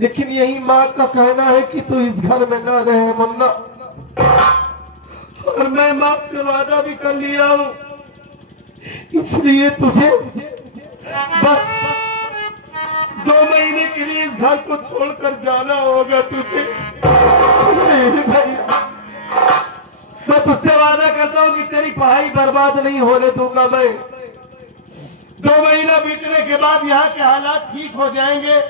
लेकिन यही माँ का कहना है कि तू इस घर में न रहे मुन्ना। और मैं माँ से वादा भी कर लिया हूँ, इसलिए तुझे बस 2 महीने के लिए इस घर को छोड़कर जाना होगा तुझे। नहीं भैया, मैं तुझसे वादा करता हूँ कि तेरी पढ़ाई बर्बाद नहीं होने दूंगा मैं। 2 महीना बीतने के बाद यहाँ के हालात ठीक हो जाएंगे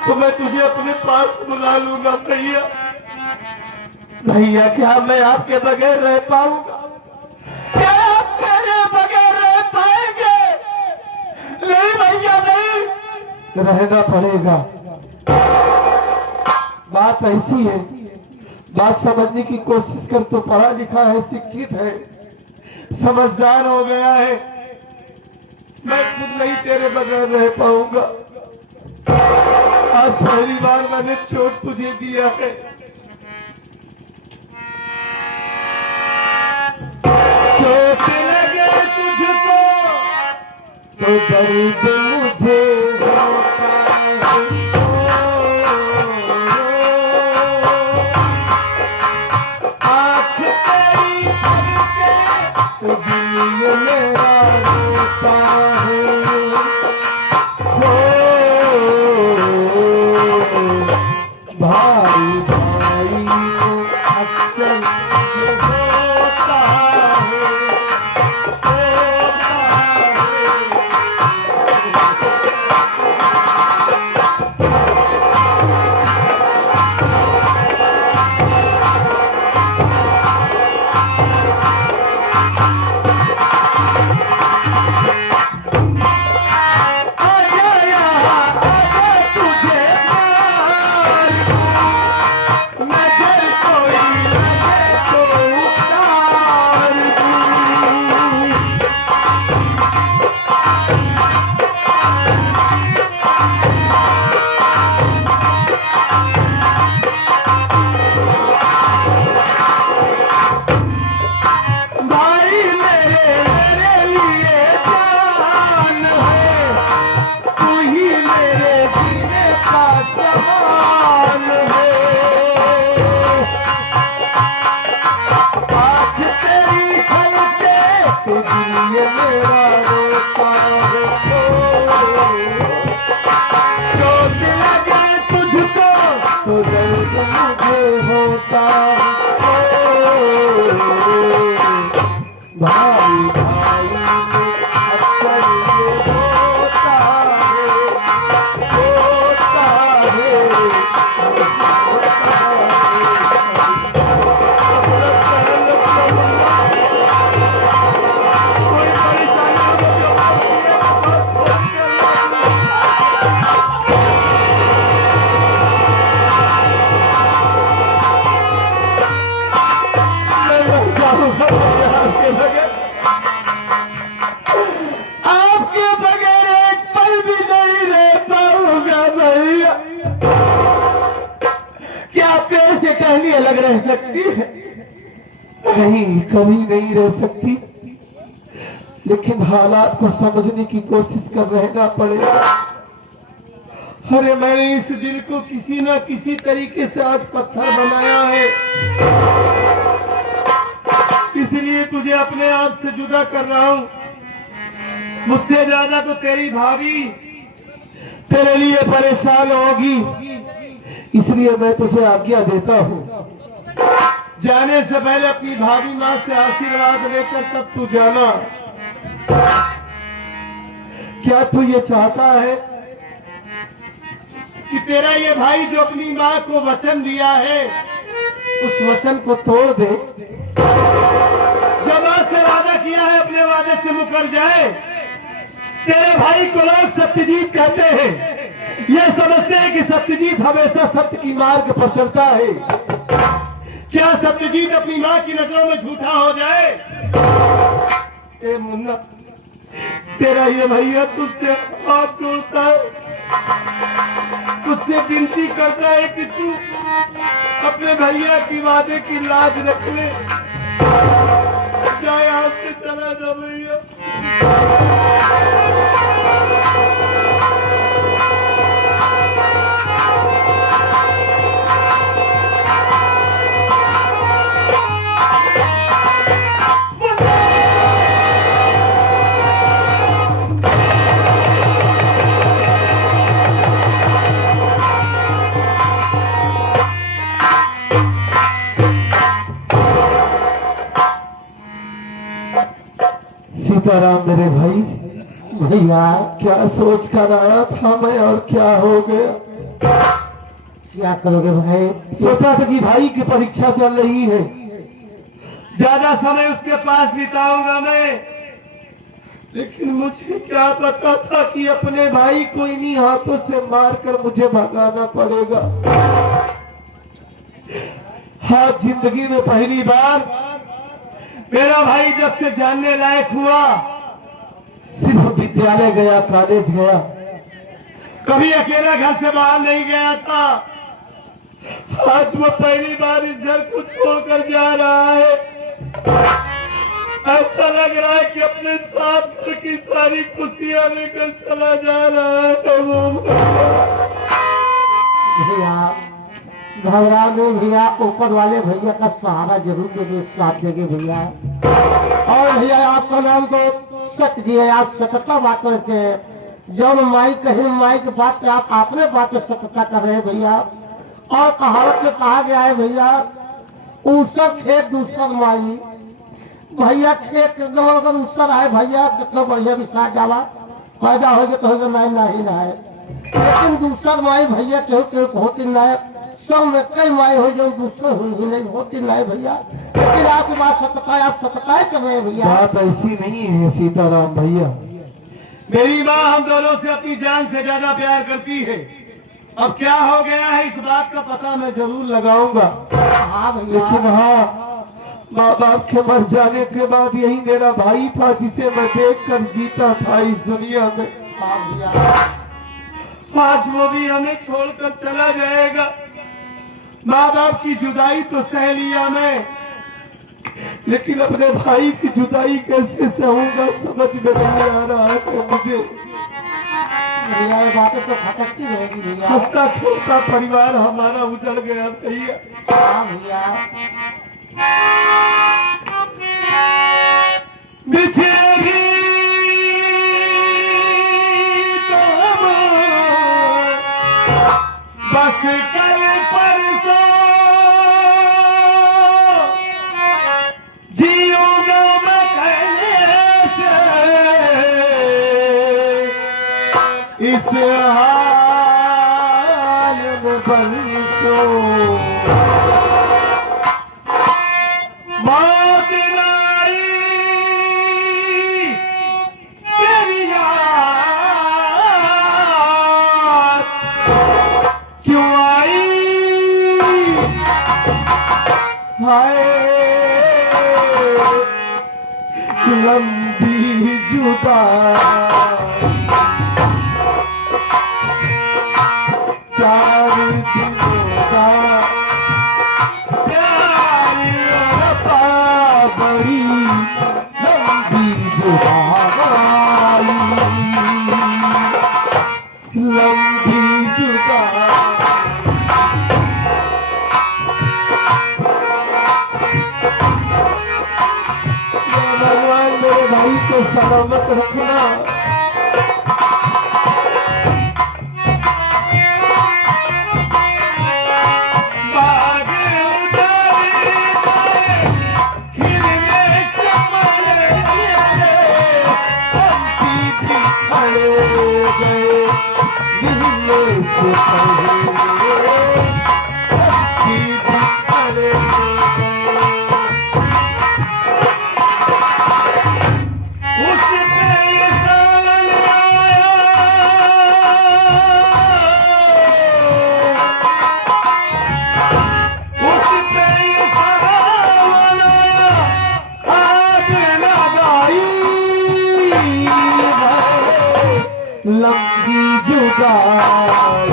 तो मैं तुझे अपने पास बुला लूंगा भैया। भैया, क्या मैं आपके बगैर रह पाऊंगा? क्या आप मेरे बगैर रह पाएंगे? नहीं भैया, नहीं, रहना पड़ेगा। बात ऐसी है, बात समझने की कोशिश कर। तो पढ़ा लिखा है, शिक्षित है, समझदार हो गया है। मैं खुद नहीं तेरे बगैर रह पाऊंगा। आज पहली बार मैंने चोट तुझे दिया है। चोट लगे तुझको तो दर्द मुझे होता है। आँख तेरी झलके तो दिल मेरा रोता है। भाई भाई को अक्सर ये होता है, होता आपके बगैर एक पल भी नहीं रह पाऊंगा भैया। क्या प्यार से टहनी अलग रह सकती है? नहीं, कभी नहीं रह सकती। लेकिन हालात को समझने की कोशिश कर रहना पड़ेगा। अरे मैंने इस दिल को किसी ना किसी तरीके से आज पत्थर बनाया है, इसलिए तुझे अपने आप से जुदा कर रहा हूं। मुझसे ज्यादा तो तेरी भाभी तेरे लिए परेशान होगी, इसलिए मैं तुझे आज्ञा देता हूं। जाने से पहले अपनी भाभी माँ से आशीर्वाद लेकर तब तू जाना। क्या तू ये चाहता है कि तेरा ये भाई जो अपनी माँ को वचन दिया है उस वचन को तोड़ दे? जो माँ से वादा किया है अपने वादे से मुकर जाए। तेरे भाई को लोग सत्यजीत कहते हैं, ये समझते हैं कि सत्यजीत हमेशा सत्य की मार्ग पर चलता है। क्या सत्यजीत अपनी माँ की नजरों में झूठा हो जाए? ए मुन्ना, तेरा ये भैया तुझसे हाथ जोड़ता है, तुझसे विनती करता है कि तू अपने भैया की वादे की लाज रख ले। क्या यहाँ से चला जा भैया। सीताराम मेरे भाई, भैया क्या सोच कर आया था मैं और क्या हो गया। क्या करोगे भाई? सोचा था कि भाई की परीक्षा चल रही है, ज्यादा समय उसके पास बिताऊंगा मैं, लेकिन मुझे क्या पता था कि अपने भाई को इन्हीं हाथों से मारकर मुझे भगाना पड़ेगा। हाँ, जिंदगी में पहली बार मेरा भाई जब से जानने लायक हुआ, सिर्फ विद्यालय गया, कॉलेज गया, कभी अकेला घर से बाहर नहीं गया था। आज वो पहली बार इस घर को छोड़कर जा रहा है। ऐसा लग रहा है कि अपने साथ घर की सारी खुशियां लेकर चला जा रहा है वो। भैया घबरा नहीं भैया, ऊपर वाले भैया का सहारा जरूर देंगे, साथ देंगे भैया। और भैया आपका नाम तो सच जी है, आप सतता बात करते हैं। जब माई कहीं माई की बात आप अपने बात में सतता कर रहे हैं भैया। और कहावत में कहा गया है भैया, ऊसर खेत दूसर माई। भैया खेत अगर ऊसर आए भैया कितना बढ़िया विषा जावा पैदा हो गए तो नहीं है, लेकिन दूसर माई भैया केहू केहू होती नहीं, सब में कई माई हो जो दूसरे हुई ही नहीं होती नहीं भैया। लेकिन आपकी बात सतता, आप सतताएं कर रहे हैं भैया। बात ऐसी नहीं है सीताराम भैया, मेरी माँ हम दोनों से अपनी जान से ज्यादा प्यार करती है। अब क्या हो गया है इस बात का पता मैं जरूर लगाऊंगा। हाँ भैया, लेकिन हाँ, माँ बाप के मर जाने के बाद यही मेरा भाई था जिसे मैं देखकर जीता था इस दुनिया में। हाँ भैया, आज वो भी हमें छोड़कर चला जाएगा। माँ बाप की जुदाई तो सह लिया मैं, लेकिन अपने भाई की जुदाई कैसे सहूंगा समझ में नहीं आ रहा है मुझे। भैया ये बातें तो खटकती रहेगी भैया। हंसता खेलता परिवार हमारा उजड़ गया भैया। हाँ भैया, बिछड़ेगी तो हम बस कल परसों, जीऊंगा मैं कैसे इस हाल में बरसों। मौत लाई तेरी याद क्यों आई, हाय लंबी जुदाई, 4 दिनों का बड़ी लंबी जुदाई, लंबी जुदाई। भगवान मेरे भाई को सलामत रखना। लंबी जुदाई,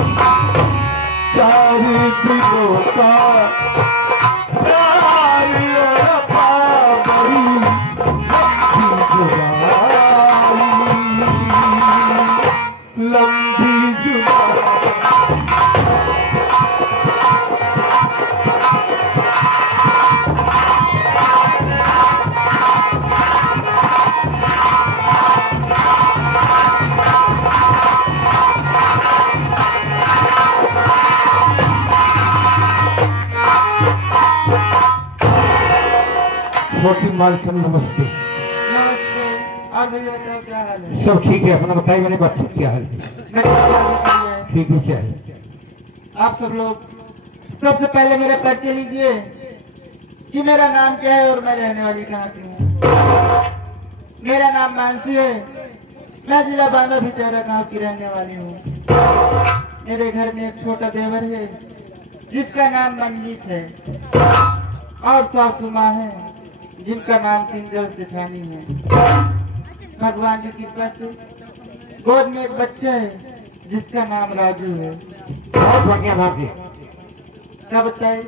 4 दिनों का प्यार और बड़ी लंबी जुदाई, लंबी जुदाई। छोटी मालकिन नमस्ते। नमस्ते। और भैया बताओ क्या हाल है? सब ठीक है, अपना बताइए मेरे बच्चे क्या हाल है? मैं क्या है? ठीक है, क्या है? आप सब लोग सबसे पहले मेरा परिचय लीजिए कि मेरा नाम क्या है और मैं रहने वाली कहाँ की हूँ। मेरा नाम मानसी है, मैं जिला बांदा भिचौरा गांव की रहने वाली हूँ। मेरे घर में एक छोटा देवर है जिसका नाम मंजीत है और सासू माँ है जिनका नाम किंजल सेठानी है। भगवान की कृपा से गोद में एक बच्चा है जिसका नाम राजू है। बहुत बढ़िया नाम है। क्या बताए,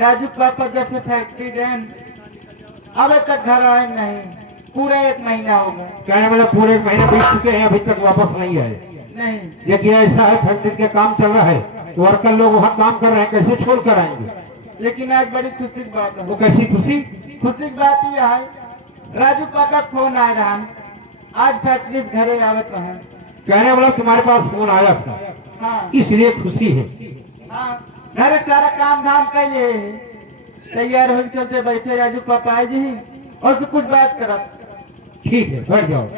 राजू पापा जब से फैक्ट्री गए अभी तक घर आए नहीं, पूरा 1 महीना हो गया। कहने वाला पूरे 1 महीने बीत चुके हैं, अभी तक वापस नहीं आए। नहीं, देखिए ऐसा है, फैक्ट्री के काम चल रहा है, वर्कर लोग वहाँ काम कर रहे हैं, कैसे छोड़ कर आएंगे? लेकिन आज बड़ी खुशी की बात वो है। कैसी खुशी? खुशी की बात यह है, राजू पापा फोन आ रहा है, आज फैक्ट्री घरे आवत है। कहने वाला तुम्हारे पास फोन आया था, हाँ इसलिए खुशी है। हाँ, घर सारा काम धाम कर लिए तैयार हो चलते बैठे राजू पापा जी और से कुछ बात करब। ठीक है, बैठ जाओ।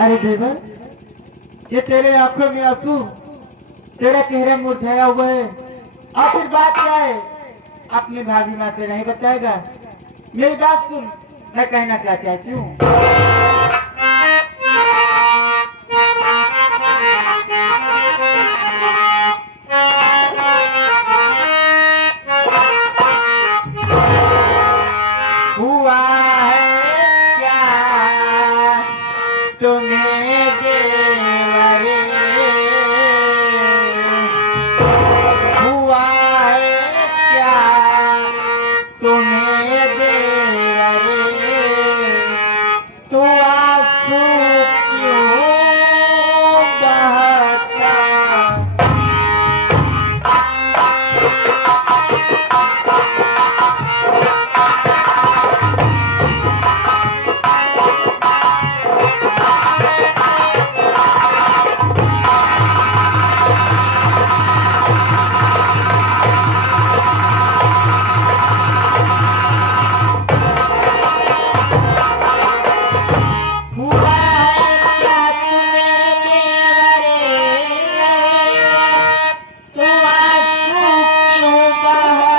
अरे देवर, ये तेरे आंखों में आंसू, तेरा चेहरा मुरझाया हुआ है, आखिर बात क्या है? अपनी भाभी माँ से नहीं बताएगा? मेरी बात सुन, मैं कहना क्या चाहती हूँ। हुआ है क्या तुम्हें देवरे, हुआ है क्या तुम्हें देवरे, तो आंसू क्यों बहता। हुआ है क्या तुम्हें देवरे, तो आंसू क्यों बहता है,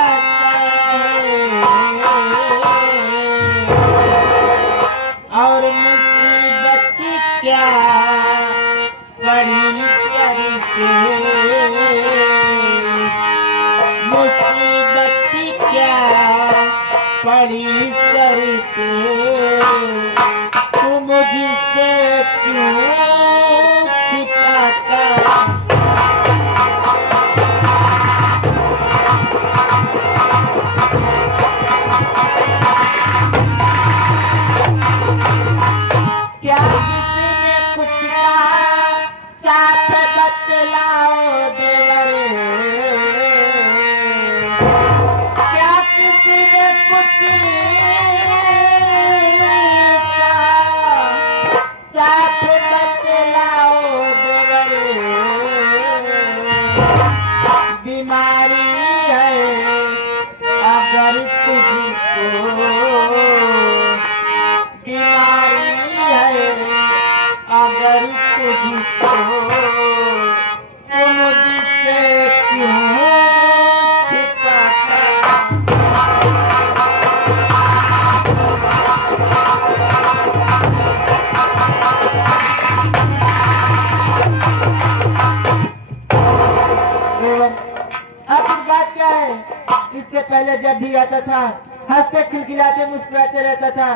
और मुसीबत क्या पड़ी करके, मुसीबत क्या पड़ी सर पे, तू मुझसे क्यों छिपाता। क्या किसी ने कुछ कहा, साफ बतलाओ देवरे, क्या किसी ने कुछ कहा, साफ बतलाओ देवरे, बीमारी है अगर तुझको, बीमारी है अगर तुझको, तो मुझसे क्यों छिपाता। आखिर बात क्या है? इससे पहले जब भी आता था हंसते खिलखिलाते मुस्कुराते रहता था,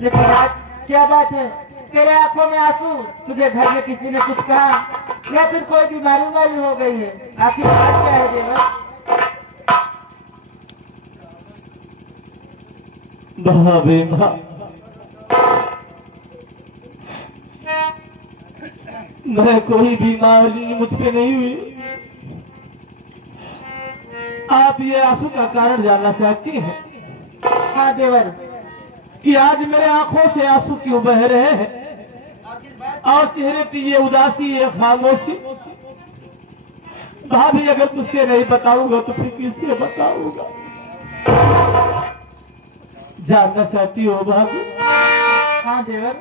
लेकिन आज क्या बात है? तेरे आंखों में आंसू, तुझे घर में किसी ने कुछ कहा या फिर कोई बीमारी वारी हो गई है? आखिर बात क्या है देवर? भाभी माँ, मैं कोई बीमारी मुझ पे नहीं हुई। आप ये आंसू का कारण जानना चाहती हैं हाँ देवर। कि आज मेरे आंखों से आंसू क्यों बह रहे हैं और चेहरे पे ये उदासी, ये खामोशी? भाभी, अगर तुझसे नहीं बताऊंगा तो फिर किससे बताऊंगा? जानना चाहती हो भाभी? हाँ देवर।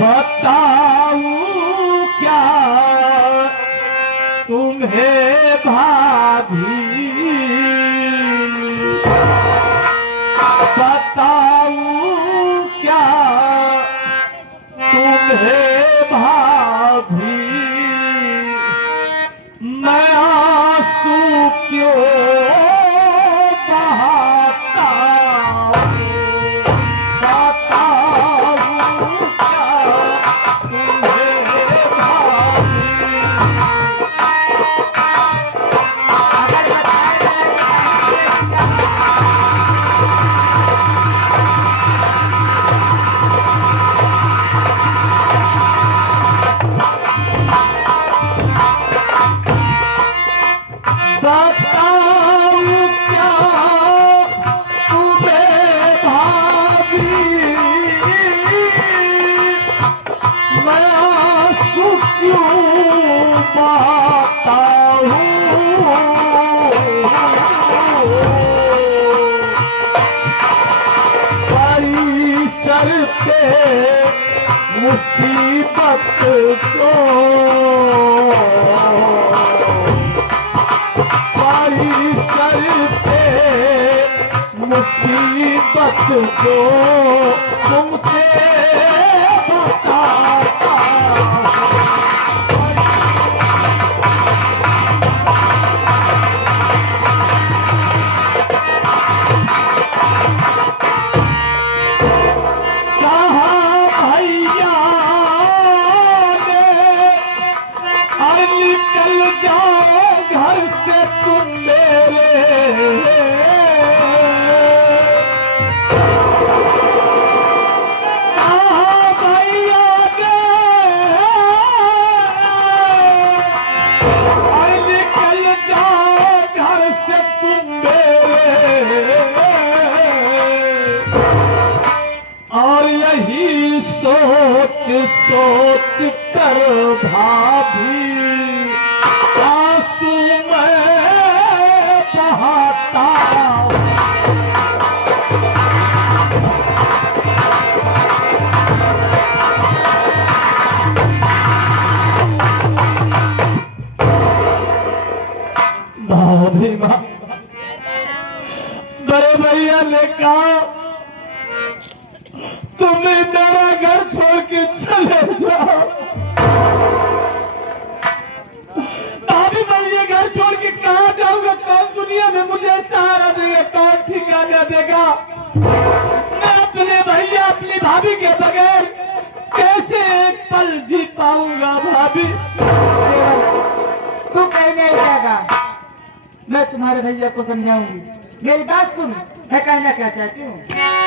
बताऊं क्या तुम्हें भाभी, बताऊं क्या तुम्हें भाभी, मैं आंसू क्यों बहाता हूं? बताऊं क्या तुम्हें भाभी, बताऊं क्या तुम्हें भाभी, मैं आंसू क्यों बहाता हूँ? परिसर पे मुसीबत को, परिसर पे मुसीबत को तुमसे बताता हूं। कहा भैया ने, और निकल जाओ घर से तुम मेरे, कहा भैया ने, और निकल जाओ घर से तुम मेरे, और यही सोच सोच कर भाभी आंसू मैं बहाता हूं। भाभी माँ, बड़े भैया ने कहा तुम मेरा घर छोड़ के चले जाओ। भाभी, मैं ये घर छोड़ के कहाँ जाऊंगा? कौन दुनिया में मुझे सहारा देगा? कौन ठिकाना देगा? मैं अपने भैया, अपनी भाभी के बगैर कैसे एक पल जी पाऊंगा? भाभी, तू कहीं नहीं जाएगा, मैं तुम्हारे भैया को समझाऊंगी। मेरी बात सुन, मैं कहना क्या चाहती हूँ।